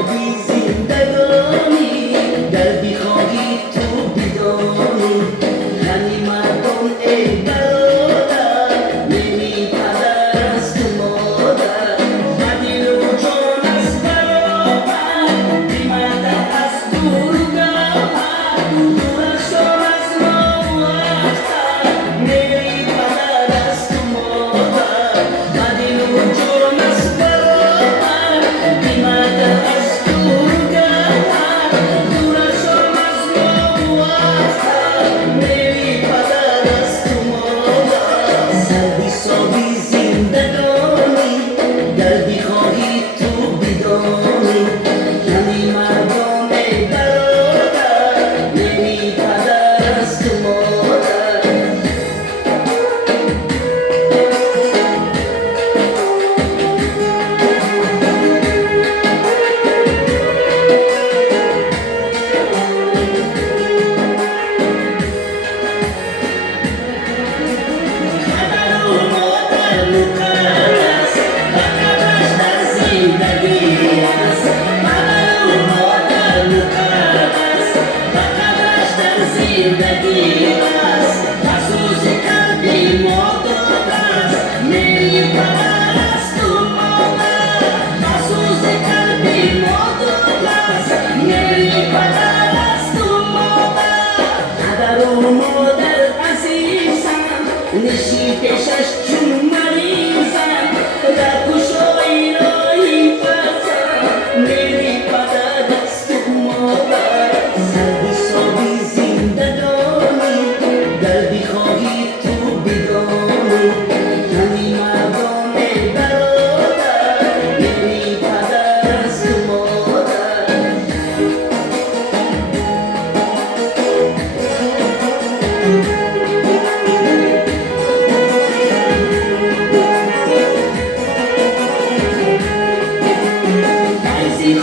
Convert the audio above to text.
خوابی زندگانی در بیخواهی تو بیدانی همین مردم ای برادر نمیپرد از تو مادر بدین و جان از برابر بیمده از دورگاه دورشان از ما اختر نمیپرد از تو مادر بدین و جان از برابر بیمده از دورگاه دورشان از ما اختر نمیپرد از تو مادر سر سابی زندگانی در بیخواهی تو بیدانی همین مردم برادر نمیپرد از تو مادر پدر و مادر مقدس بقدش در زندگی است پدر و مادر مقدس بقدش در زندگی است حسوس قلبی مادر است نمیپرد از تو مادر حسوس قلبی مادر است نمیپرد از تو مادر پدر و مادر عزیزم نشیدشش چون مریضم در گشایی رایی فرزم نمیپرد از تو مادر سر سابی زندگانی در بیخواهی تو بیدانی همین مردم برادر نمیپرد از تو مادر بعضی